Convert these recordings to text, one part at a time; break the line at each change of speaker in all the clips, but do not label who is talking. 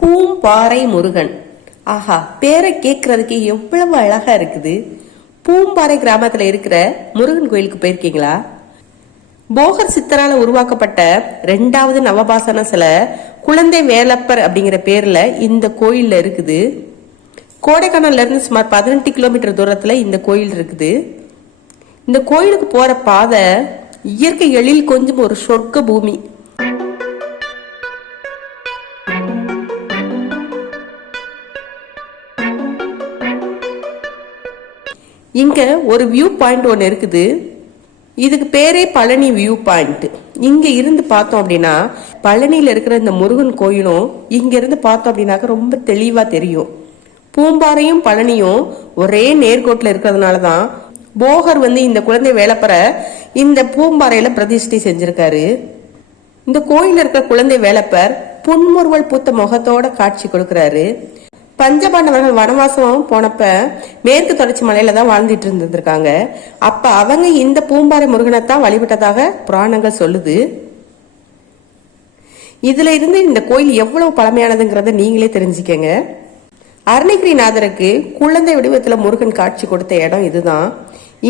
பூம்பாறை முருகன். ஆஹா பேரை கேட்கறதுக்கு எவ்வளவு அழகா இருக்குது. பூம்பாறை கிராமத்துல இருக்கிற முருகன் கோயிலுக்கு போயிருக்கீங்களா? போகர் சித்தரால உருவாக்கப்பட்ட ரெண்டாவது நவபாசன சிலை குழந்தை வேலப்பர் அப்படிங்கிற பேர்ல இந்த கோயில்ல இருக்குது. கோடைக்கானல்ல இருந்து சுமார் பதினெட்டு கிலோமீட்டர் தூரத்துல இந்த கோயில் இருக்குது. இந்த கோயிலுக்கு போற பாதை இயற்கை எழில் கொஞ்சம் ஒரு சொர்க்க பூமி. இங்கே ஒரு வியூ பாயிண்ட் ஒன்று இருக்குது. இதுக்கு பேரே பழனி வியூ பாயிண்ட் இங்க இருந்து பார்த்தோம் அப்படின்னா பழனியில இருக்கிற இந்த முருகன் கோயிலும் இங்க இருந்து பார்த்தோம் அப்படின்னாக்க ரொம்ப தெளிவா தெரியும். பூம்பாறையும் பழனியும் ஒரே நேர்கோட்டில் இருக்கிறதுனால தான் போகர் வந்து இந்த குழந்தை வேலைப்பற இந்த பூம்பாறையில பிரதிஷ்டை செஞ்சிருக்காரு. இந்த கோயில்ல இருக்கிற குழந்தை வேலைப்பர் புன்முறுவல் பூத்த முகத்தோட காட்சி கொடுக்குறாரு. பஞ்சபாண்டவர்கள் வனவாசமாகவும் போனப்ப மேற்கு தொடர்ச்சி மலையில தான் வாழ்ந்துட்டு இருந்திருக்காங்க அப்ப அவங்க இந்த பூம்பாறை முருகனைத்தான் வழிபட்டதாக புராணங்கள் சொல்லுது. இதுல இருந்து இந்த கோயில் எவ்வளவு பழமையானதுங்கிறத நீங்களே தெரிஞ்சுக்கங்க. அருணகிரிநாதருக்கு குழந்தை வடிவத்துல முருகன் காட்சி கொடுத்த இடம் இதுதான்.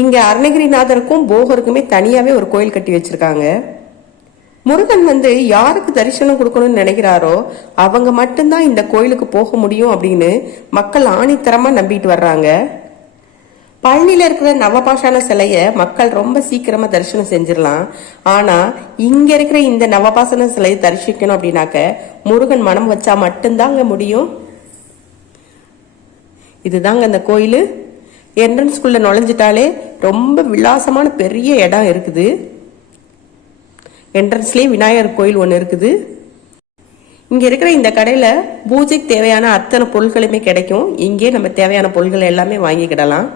இங்க அருணகிரிநாதருக்கும் போகருக்குமே தனியாவே ஒரு கோயில் கட்டி வச்சிருக்காங்க. முருகன் வந்து யாருக்கு தரிசனம் கொடுக்கணும்னு நினைக்கிறாரோ அவங்க மட்டும்தான் இந்த கோயிலுக்கு போக முடியும் அப்படின்னு மக்கள் ஆணித்தரமா நம்பிட்டு வர்றாங்க. பழனியில இருக்கிற நவபாஷான சிலைய மக்கள் ரொம்ப சீக்கிரமா தரிசனம் செஞ்சிடலாம். ஆனா இங்க இருக்கிற இந்த நவபாசன சிலையை தரிசிக்கணும் அப்படின்னாக்க முருகன் மனம் வச்சா மட்டும்தாங்க முடியும். இதுதாங்க அந்த கோயில். என்ட்ரன்ஸ்குள்ள நுழைஞ்சிட்டாலே ரொம்ப விலாசமான பெரிய இடம் இருக்குது. என்ட்ரன்ஸ்லேயே விநாயகர் கோயில் ஒன்று இருக்குது. இங்கே இருக்கிற இந்த கடையில் பூஜைக்கு தேவையான அத்தனை பொருட்களுமே கிடைக்கும். இங்கே நம்ம தேவையான பொருட்கள் எல்லாமே வாங்கிக்கிடலாம்.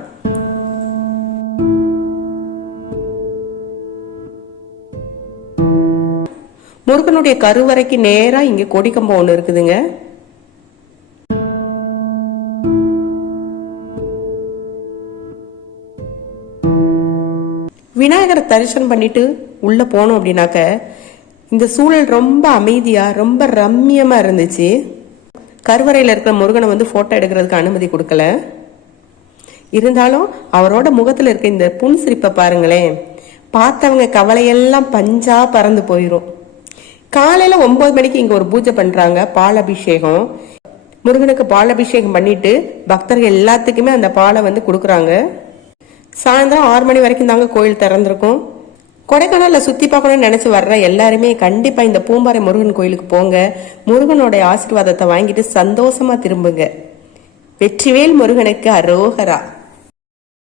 முருகனுடைய கருவறைக்கு நேரா இங்க கொடிக்கம்பம் ஒன்று இருக்குதுங்க. விநாயகரை தரிசனம் பண்ணிட்டு உள்ளே போனோம் அப்படின்னாக்க இந்த சூழல் ரொம்ப அமைதியாக ரொம்ப ரம்யமாக இருந்துச்சு. கருவறையில் இருக்கிற முருகனை வந்து ஃபோட்டோ எடுக்கிறதுக்கு அனுமதி கொடுக்கல. இருந்தாலும் அவரோட முகத்தில் இருக்க இந்த புன்சிரிப்பை பாருங்களேன். பார்த்தவங்க கவலையெல்லாம் பஞ்சா பறந்து போயிடும் காலையில் ஒம்பது மணிக்கு இங்கே ஒரு பூஜை பண்ணுறாங்க பால் அபிஷேகம் முருகனுக்கு பால் அபிஷேகம் பண்ணிட்டு பக்தர்கள் எல்லாத்துக்குமே அந்த பாலை வந்து கொடுக்குறாங்க. சாயந்தரம் ஆறு மணி வரைக்கும் தாங்க கோயில் திறந்திருக்கும். கொடைக்கானலில் சுற்றி பார்க்கணும்னு நினச்சி வர்ற எல்லாருமே கண்டிப்பாக இந்த பூம்பாறை முருகன் கோயிலுக்கு போங்க. முருகனோட ஆசீர்வாதத்தை வாங்கிட்டு சந்தோஷமாக திரும்புங்க. வெற்றிவேல் முருகனுக்கு அரோகரா.